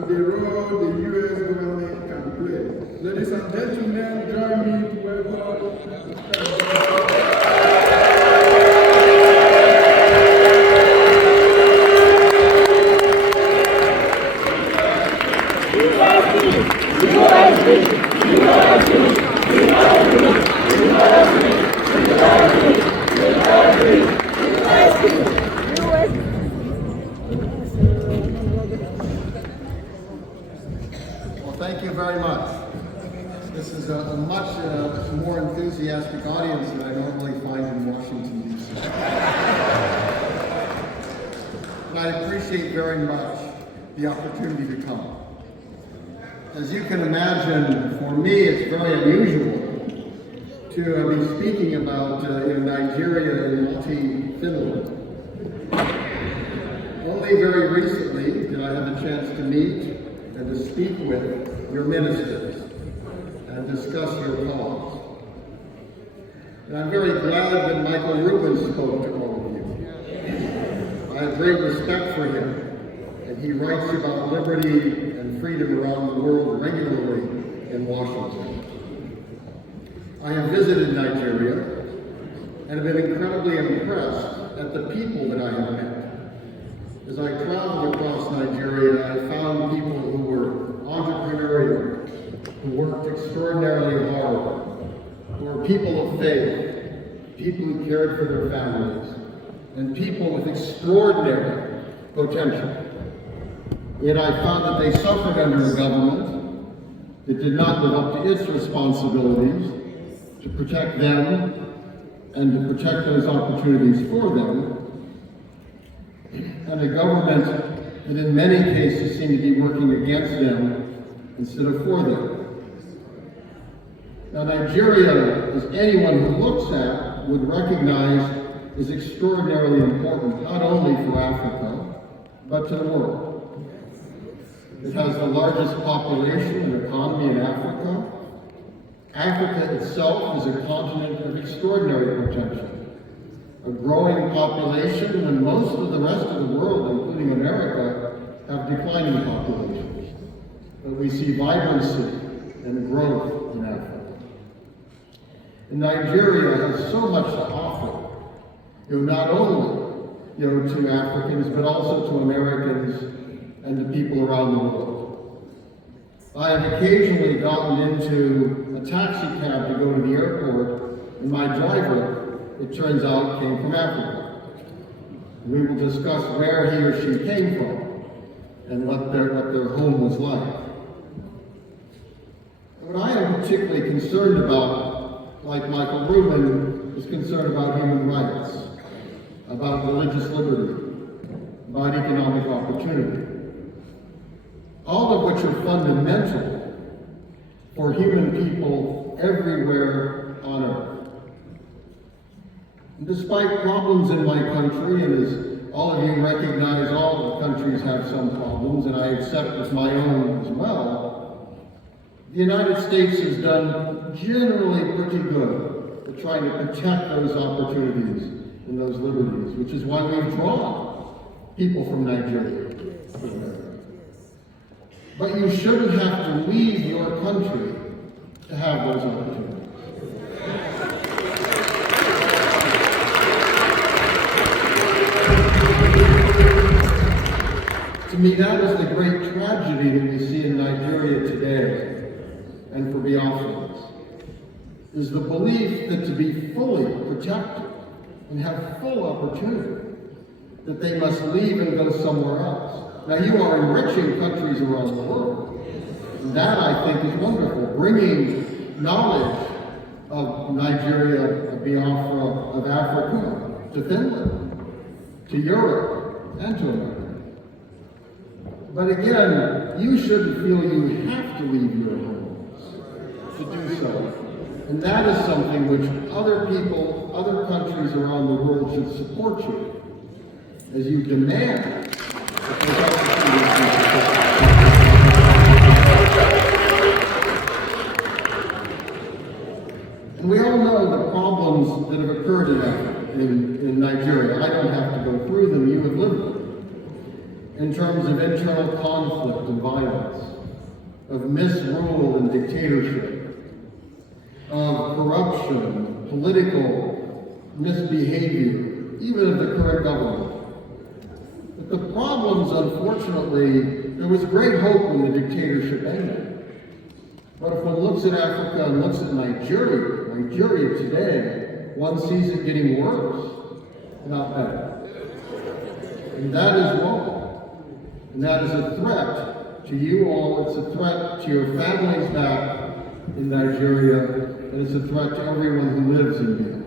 and the role the U.S. government can play. Ladies and gentlemen, join me to welcome Well, thank you very much. This is a much more enthusiastic audience than I normally find in Washington, D.C. And I appreciate very much the opportunity to come. As you can imagine, for me, it's very unusual to be speaking about Nigeria and Ñ⁰1. Only very recently did I have a chance to meet and to speak with your ministers and discuss your cause. And I'm very glad that Michael Rubin spoke to all of you. I have great respect for him, and he writes about liberty and freedom around the world regularly in Washington. I have visited Nigeria and have been incredibly impressed at the people that I have met. As I traveled across Nigeria, I found people who were entrepreneurial, who worked extraordinarily hard, who were people of faith, people who cared for their families, and people with extraordinary potential. Yet I found that they suffered under a government that did not live up to its responsibilities to protect them and to protect those opportunities for them, and a government that in many cases seemed to be working against them instead of for them. Now, Nigeria, as anyone who looks at would recognize, is extraordinarily important, not only for Africa, but to the world. It has the largest population and economy in Africa. Africa itself is a continent of extraordinary potential. A growing population when most of the rest of the world, including America, have declining populations. But we see vibrancy and growth in Africa. And Nigeria has so much to offer, not only to Africans, but also to Americans and to people around the world. I have occasionally gotten into a taxi cab to go to the airport, and my driver, it turns out, came from Africa. We will discuss where he or she came from and what their home was like. What I am particularly concerned about, like Michael Rubin, is concerned about human rights, about religious liberty, about economic opportunity, all of which are fundamental for human people everywhere on earth. And despite problems in my country, and as all of you recognize, all the countries have some problems, and I accept as my own as well, the United States has done generally pretty good at trying to protect those opportunities and those liberties, which is why we've drawn people from Nigeria. But you shouldn't have to leave your country to have those opportunities. To me, that is the great tragedy that we see in Nigeria today, and for Biafrans, is the belief that to be fully protected and have full opportunity, that they must leave and go somewhere else. Now, you are enriching countries around the world. And that, I think, is wonderful, bringing knowledge of Nigeria, of Biafra, of Africa, to Finland, to Europe, and to America. But again, you shouldn't feel you have to leave your homes to do so. And that is something which other people, other countries around the world should support you as you demand that those opportunities be protected. And we all know the problems that have occurred in Nigeria. I don't have to go through them, you have lived them. In terms of internal conflict and violence, of misrule and dictatorship, of corruption, political misbehavior, even of the current government. But the problems, unfortunately, there was great hope when the dictatorship ended. But if one looks at Africa and looks at Nigeria today, one sees it getting worse, not better. And that is wrong. And that is a threat to you all. It's a threat to your families back in Nigeria, and it's a threat to everyone who lives in Biafra.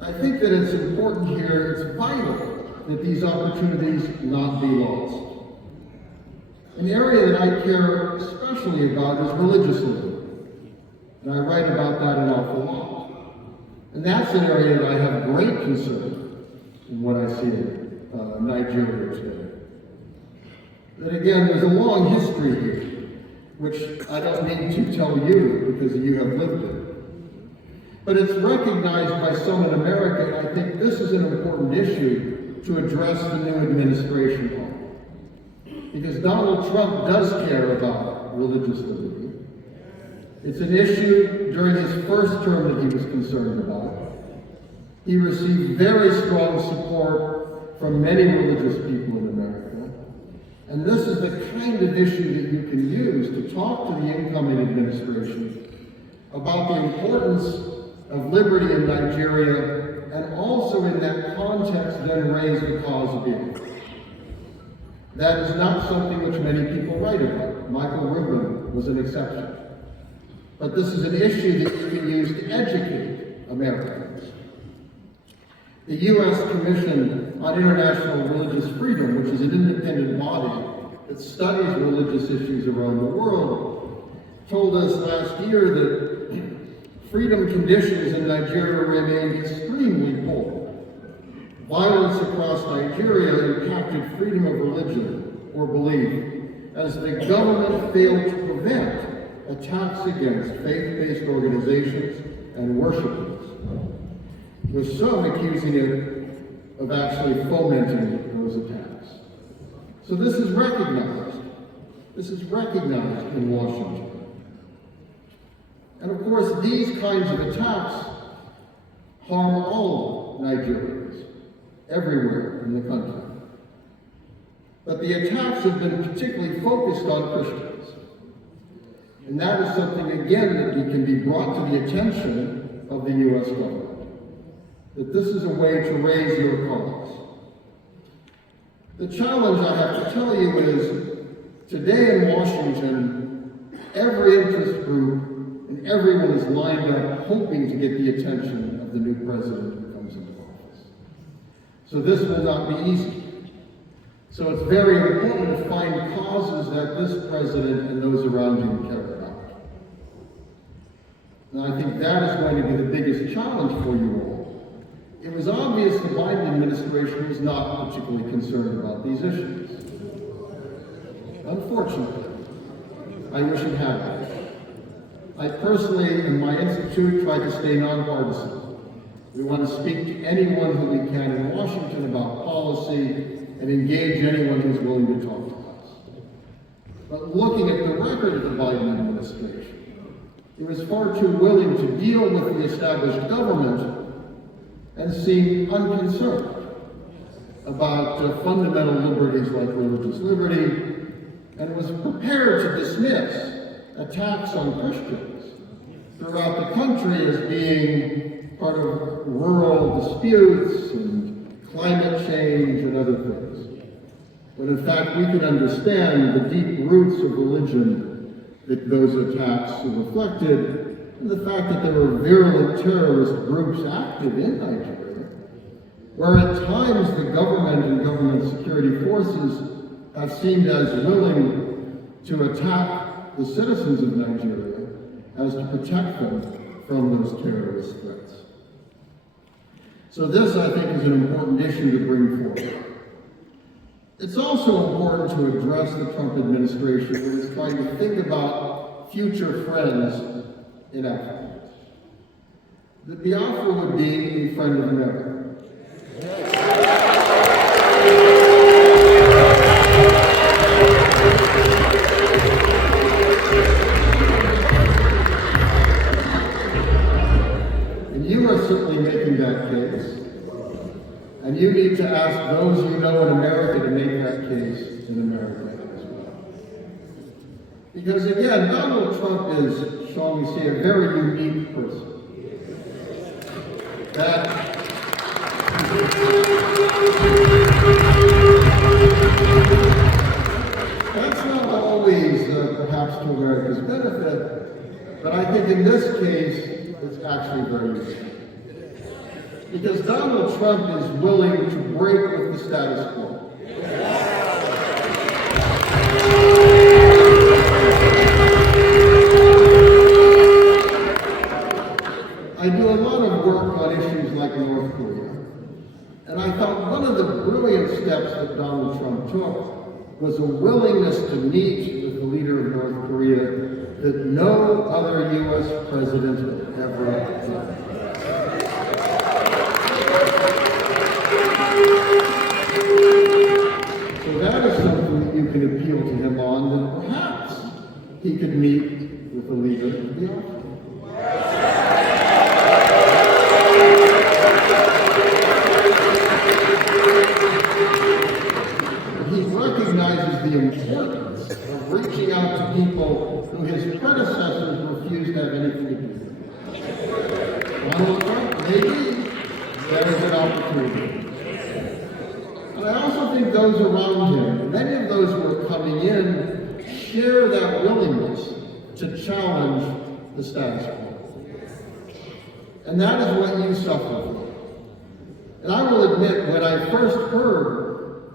I think that it's important here, it's vital that these opportunities not be lost. An area that I care especially about is religious liberty, and I write about that an awful lot. And that's an area that I have great concern in what I see in Nigeria today. That again, there's a long history here, which I don't need to tell you because you have lived it. But it's recognized by some in America, and I think this is an important issue to address the new administration on. Because Donald Trump does care about religious liberty. It's an issue during his first term that he was concerned about. He received very strong support from many religious people in America. And this is the kind of issue that you can use to talk to the incoming administration about the importance of liberty in Nigeria, and also in that context then raise the cause of Biafra. That is not something which many people write about. Michael Rubin was an exception. But this is an issue that you can use to educate Americans. The U.S. Commission on International Religious Freedom, which is an independent body that studies religious issues around the world, told us last year that freedom conditions in Nigeria remain extremely poor. Violence across Nigeria impacted freedom of religion or belief as the government failed to prevent attacks against faith-based organizations and worshipers, with some accusing it of actually fomenting those attacks. So this is recognized. This is recognized in Washington. And of course, these kinds of attacks harm all Nigerians, everywhere in the country. But the attacks have been particularly focused on Christians. And that is something, again, that can be brought to the attention of the U.S. government. That this is a way to raise your cause. The challenge, I have to tell you, is today in Washington, every interest group and everyone is lined up hoping to get the attention of the new president who comes into office. So this will not be easy. So it's very important to find causes that this president and those around him care about. And I think that is going to be the biggest challenge for you all. It was obvious the Biden administration was not particularly concerned about these issues. Unfortunately, I wish it had been. I personally, in my institute, try to stay nonpartisan. We want to speak to anyone who we can in Washington about policy and engage anyone who's willing to talk to us. But looking at the record of the Biden administration, it was far too willing to deal with the established government and seem unconcerned about fundamental liberties like religious liberty, and was prepared to dismiss attacks on Christians throughout the country as being part of rural disputes and climate change and other things. But in fact, we can understand the deep roots of religion that those attacks reflected, and the fact that there were virulent terrorist groups active in Nigeria, where at times the government and government security forces have seemed as willing to attack the citizens of Nigeria as to protect them from those terrorist threats. So this, I think, is an important issue to bring forward. It's also important to address the Trump administration that is trying to think about future friends in Africa. That Biafra would be a friend of America. in America as well. Because again, Donald Trump is, shall we say, a very unique person. That's not always perhaps to America's benefit, but I think in this case, it's actually very useful. Because Donald Trump is willing to break with the status quo. I do a lot of work on issues like North Korea, and I thought one of the brilliant steps that Donald Trump took was a willingness to meet with the leader of North Korea that no other U.S. president had ever done. So that is something that you can appeal to him on, that perhaps he could meet with the leader of the office. He recognizes the importance of reaching out to people who his predecessors refused to have anything to do with. Donald Trump, maybe there is an opportunity. And I also think those around him, many of those who are coming in, share that willingness to challenge the status quo. And that is what you suffer from. And I will admit, when I first heard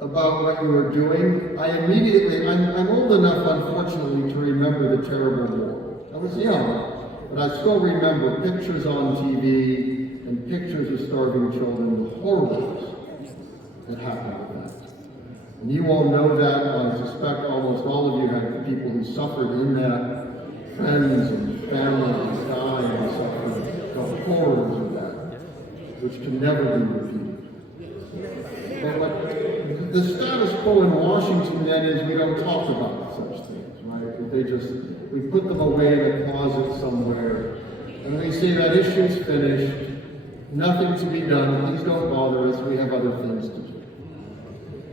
about what you were doing, I'm old enough, unfortunately, to remember the terrible war. I was young, but I still remember pictures on TV and pictures of starving children, the horrors that happened with that. And you all know that. I suspect almost all of you had people who suffered in that, friends and families died and suffered the horrors of that, which can never be repeated. But the status quo in Washington then is we don't talk about such things, right? We put them away in a closet somewhere, and we say that issue's finished, nothing to be done, please don't bother us, we have other things to do.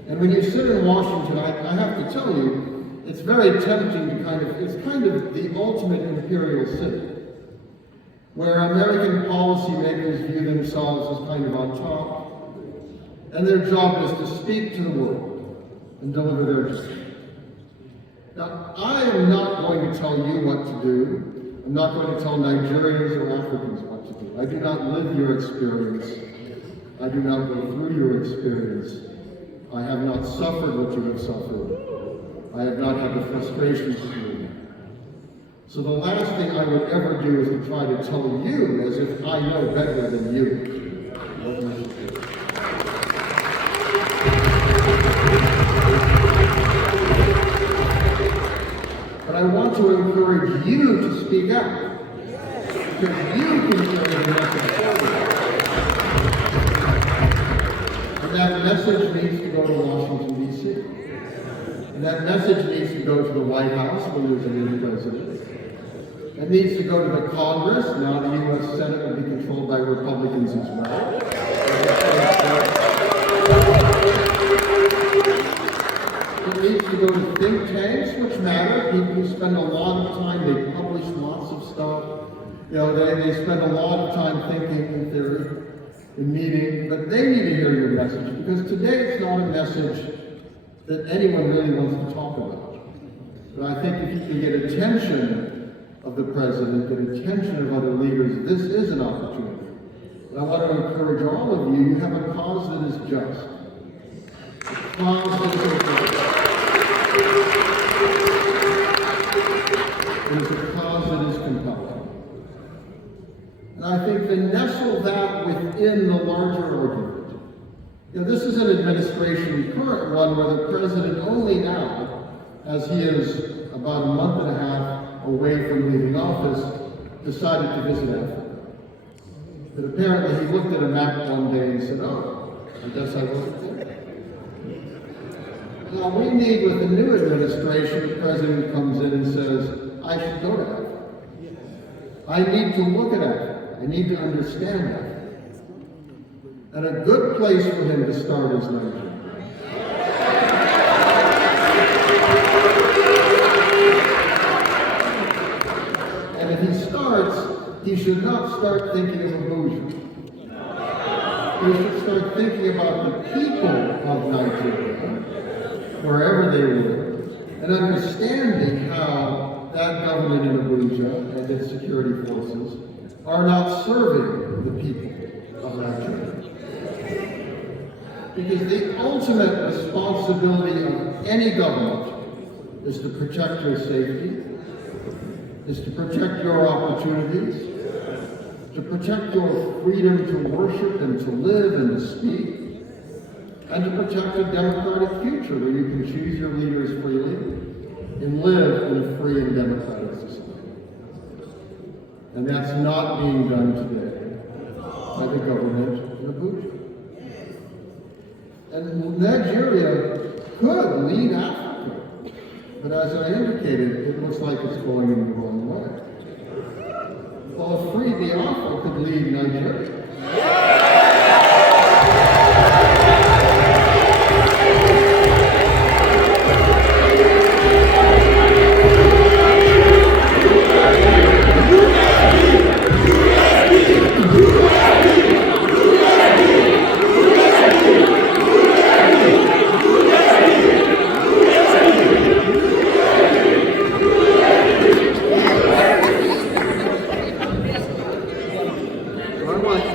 And when you sit in Washington, I have to tell you, it's very tempting to it's kind of the ultimate imperial city, where American policymakers view themselves as kind of on top, and their job is to speak to the world and deliver their message. Now, I am not going to tell you what to do. I'm not going to tell Nigerians or Africans what to do. I do not live your experience. I do not go through your experience. I have not suffered what you have suffered. I have not had the frustrations that you have. So the last thing I would ever do is to try to tell you, as if I know better than you, what you should do. But I want to encourage you to speak out, because you can carry the message forward. And that message needs to go to Washington, D.C. And that message needs to go to the White House when there's a new president. It needs to go to the Congress. Now the U.S. Senate will be controlled by Republicans as well. It needs to go to think tanks, which matter. People who spend a lot of time, they publish lots of stuff. You know, they spend a lot of time thinking in theory, in meeting, but they need to hear your message, because today it's not a message that anyone really wants to talk about. But I think if you can get attention of the president, get attention of other leaders, this is an opportunity. And I want to encourage all of you, you have a cause that is just. A cause that is important. It is a cause that is compelling. And I think to nestle that within the larger argument. You know, this is an administration, current one, where the president only now, as he is about a month and a half away from leaving office, decided to visit Africa. But apparently he looked at a map one day and said, oh, I guess I wasn't there. Now we need, with the new administration, the president comes in and says, I should go to Africa. I need to look at Africa. I need to understand Africa. And a good place for him to start is Nigeria. should not start thinking of Abuja. We should start thinking about the people of Nigeria, wherever they live, and understanding how that government in Abuja and its security forces are not serving the people of Nigeria. Because the ultimate responsibility of any government is to protect your safety, is to protect your opportunities, to protect your freedom to worship and to live and to speak, and to protect a democratic future where you can choose your leaders freely and live in a free and democratic society. And that's not being done today by the government in Abuja. And Nigeria could lead Africa, but as I indicated, it looks like it's going in the wrong way. Well, if Free Biafra could lead Nigeria.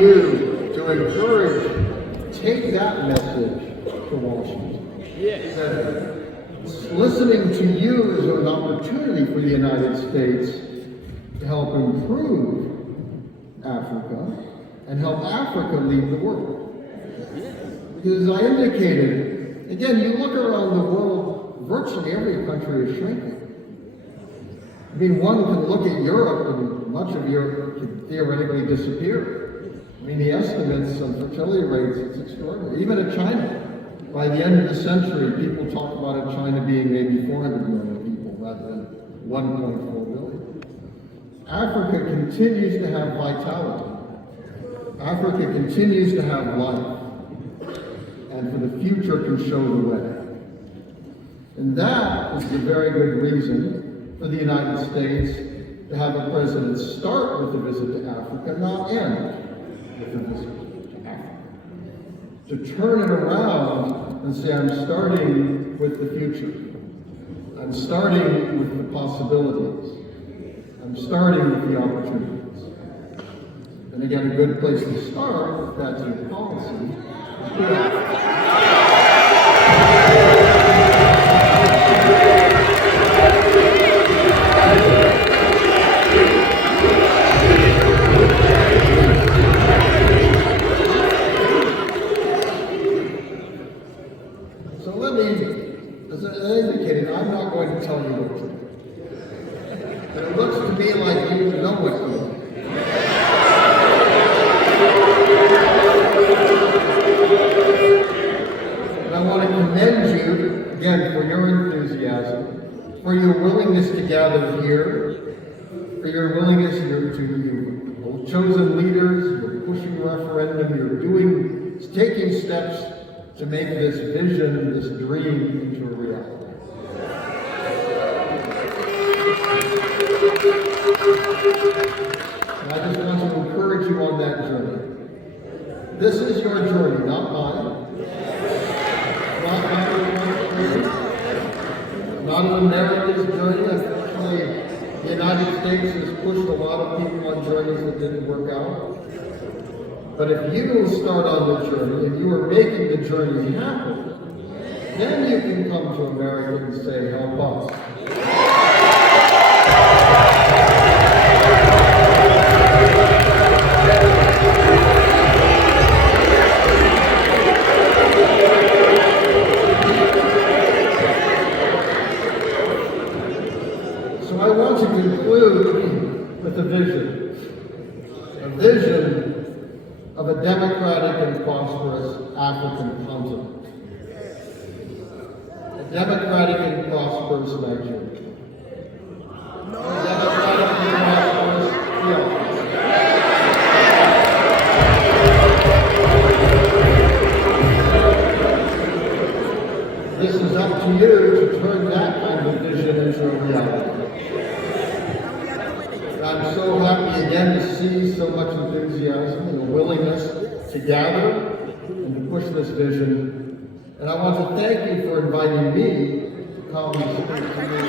To encourage, take that message to Washington. Yes. That listening to you is an opportunity for the United States to help improve Africa and help Africa lead the world. Because as I indicated, again, you look around the world, virtually every country is shrinking. I mean, one can look at Europe and much of Europe could theoretically disappear. I mean, the estimates on fertility rates, it's extraordinary. Even in China, by the end of the century, people talk about China being maybe 400 million people rather than 1.4 billion. Africa continues to have vitality. Africa continues to have life. And for the future can show the way. And that is the very good reason for the United States to have a president start with a visit to Africa, not end with a visit to Africa. To turn it around and say, I'm starting with the future. I'm starting with the possibilities. I'm starting with the opportunities. And again, a good place to start, if that's your policy, as I indicated, I'm not going to tell you what to do. But it looks to me like you know what to do. And I want to commend you, again, for your enthusiasm, for your willingness to gather here, for your willingness to your chosen leaders, you're pushing referendum, you're taking steps to make this vision, this dream into a reality. And I just want to encourage you on that journey. This is your journey, not mine. Not my journey. Not an America's journey. Unfortunately, the United States has pushed a lot of people on journeys that didn't work out. But if you start on the journey and you are making the journey happen, then you can come to America and say, help us. So I want to conclude with a vision of a democratic and prosperous African continent. A democratic and prosperous Nigeria. A democratic and prosperous Biafra. This is up to you to turn that kind of vision into a reality. God I'm so happy again to see so much enthusiasm and a willingness to gather and to push this vision. And I want to thank you for inviting me to come and speak to you.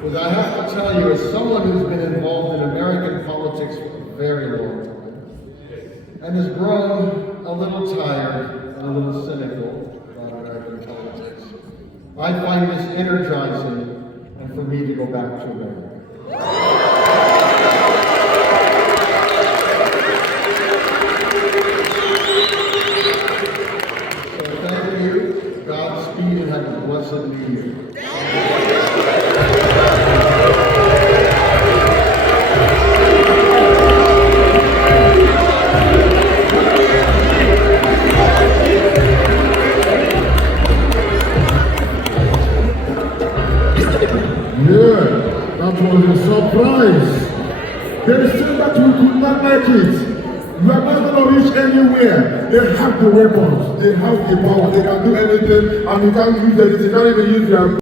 Because I have to tell you, as someone who's been involved in American politics for a very long time, and has grown a little tired and a little cynical about American politics, I find this energizing, and for me to go back to America. So thank you, Godspeed, and have a blessed New Year. Yeah, that was a surprise. They said that we could not make it. We are not going to reach anywhere. They have the weapons, they have the power, they can do anything, and you can't use it, you can't even use their